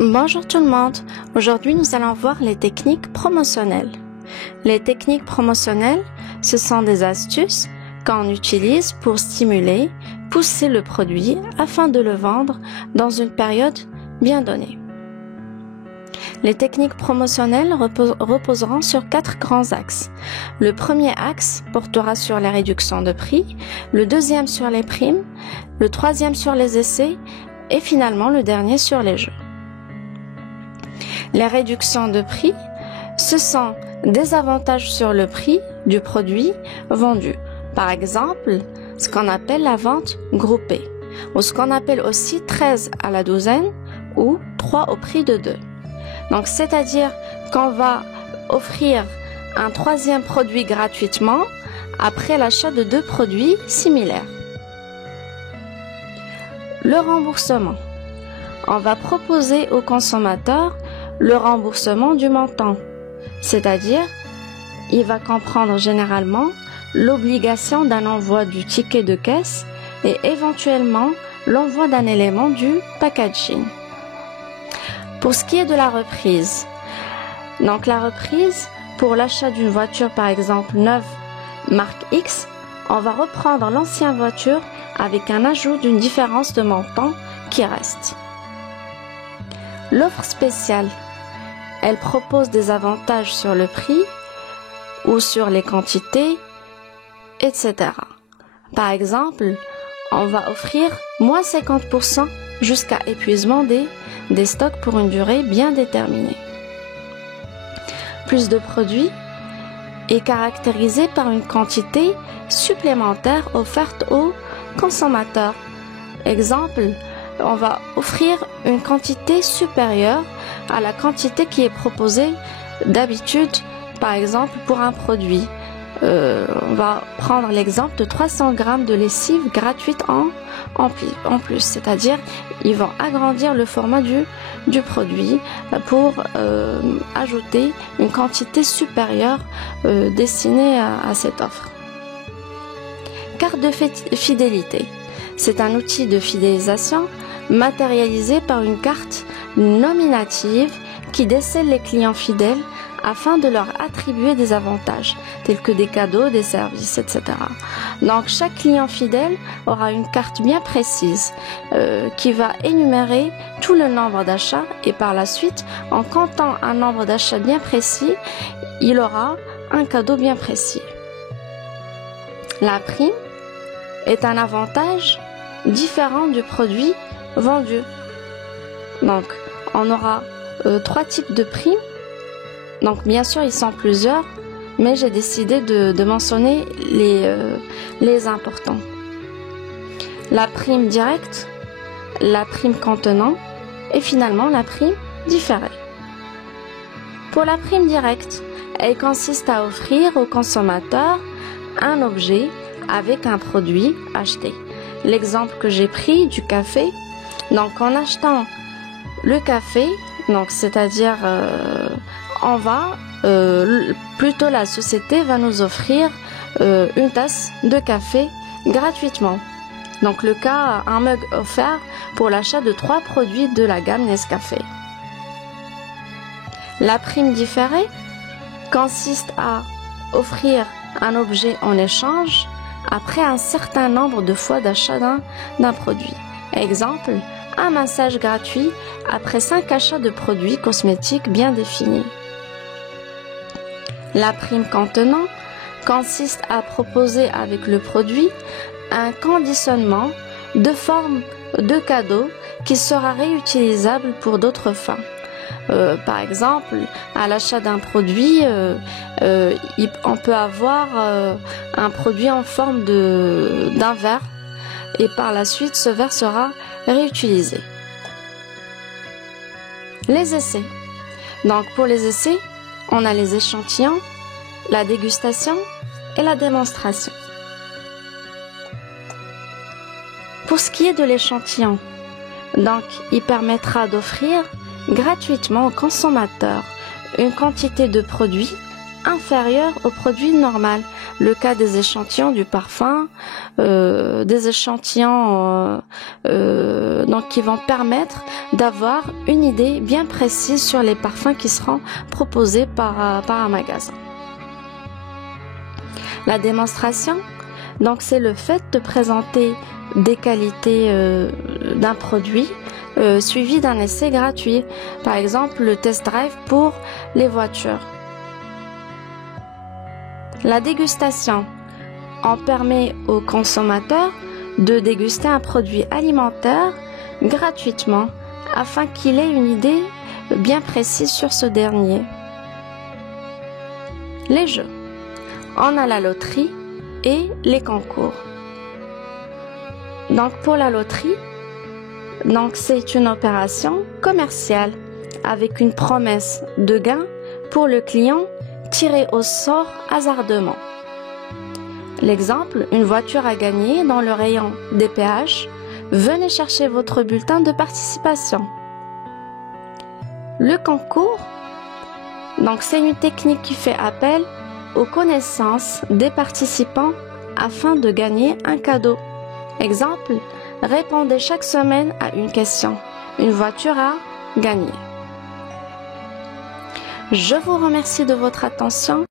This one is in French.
Bonjour tout le monde, aujourd'hui nous allons voir les techniques promotionnelles. Les techniques promotionnelles, ce sont des astuces qu'on utilise pour stimuler, pousser le produit afin de le vendre dans une période bien donnée. Les techniques promotionnelles reposeront sur 4 grands axes. Le premier axe portera sur les réductions de prix, le deuxième sur les primes, le troisième sur les essais et finalement le dernier sur les jeux. Les réductions de prix, ce sont des avantages sur le prix du produit vendu. Par exemple, ce qu'on appelle la vente groupée, ou ce qu'on appelle aussi 13 à la douzaine ou 3 au prix de 2. Donc, c'est-à-dire qu'on va offrir un troisième produit gratuitement après l'achat de 2 produits similaires. Le remboursement. On va proposer au consommateur le remboursement du montant, c'est-à-dire il va comprendre généralement l'obligation d'un envoi du ticket de caisse et éventuellement l'envoi d'un élément du packaging. Pour ce qui est de la reprise, donc la reprise pour l'achat d'une voiture par exemple neuve marque X, on va reprendre l'ancienne voiture avec un ajout d'une différence de montant qui reste. L'offre spéciale, elle propose des avantages sur le prix ou sur les quantités, etc. Par exemple, on va offrir moins 50% jusqu'à épuisement des stocks pour une durée bien déterminée. Plus de produits est caractérisé par une quantité supplémentaire offerte aux consommateurs. Exemple, on va offrir une quantité supérieure à la quantité qui est proposée d'habitude, par exemple pour un produit. On va prendre l'exemple de 300 grammes de lessive gratuite en plus, c'est-à-dire ils vont agrandir le format du produit pour ajouter une quantité supérieure destinée à cette offre. Carte de fidélité. C'est un outil de fidélisation matérialisé par une carte nominative qui décèle les clients fidèles afin de leur attribuer des avantages, tels que des cadeaux, des services, etc. Donc, chaque client fidèle aura une carte bien précise qui va énumérer tout le nombre d'achats et par la suite, en comptant un nombre d'achats bien précis, il aura un cadeau bien précis. La prime est un avantage différent du produit vendu. Donc, on aura 3 types de primes. Donc, bien sûr, ils sont plusieurs, mais j'ai décidé de mentionner les importants. La prime directe, la prime contenant et finalement la prime différée. Pour la prime directe, elle consiste à offrir au consommateur un objet avec un produit acheté. L'exemple que j'ai pris du café, donc en achetant le café, donc c'est-à-dire plutôt la société va nous offrir une tasse de café gratuitement. Donc le cas, un mug offert pour l'achat de 3 produits de la gamme Nescafé. La prime différée consiste à offrir un objet en échange après un certain nombre de fois d'achat d'un produit. Exemple, un massage gratuit après 5 achats de produits cosmétiques bien définis. La prime contenant consiste à proposer avec le produit un conditionnement de forme de cadeau qui sera réutilisable pour d'autres fins. Par exemple, à l'achat d'un produit, on peut avoir un produit en forme d'un verre et par la suite, ce verre sera réutilisé. Les essais. Donc, pour les essais, on a les échantillons, la dégustation et la démonstration. Pour ce qui est de l'échantillon, donc, il permettra d'offrir gratuitement aux consommateurs une quantité de produits inférieur au produit normal. Le cas des échantillons du parfum, des échantillons donc qui vont permettre d'avoir une idée bien précise sur les parfums qui seront proposés par un magasin. La démonstration, donc c'est le fait de présenter des qualités d'un produit suivi d'un essai gratuit, par exemple le test drive pour les voitures. La dégustation, on permet aux consommateurs de déguster un produit alimentaire gratuitement afin qu'il ait une idée bien précise sur ce dernier. Les jeux, on a la loterie et les concours. Donc pour la loterie, donc c'est une opération commerciale avec une promesse de gain pour le client tiré au sort hasardement. L'exemple, une voiture à gagner dans le rayon des péages. Venez chercher votre bulletin de participation. Le concours, donc c'est une technique qui fait appel aux connaissances des participants afin de gagner un cadeau. Exemple, répondez chaque semaine à une question. Une voiture à gagner. Je vous remercie de votre attention.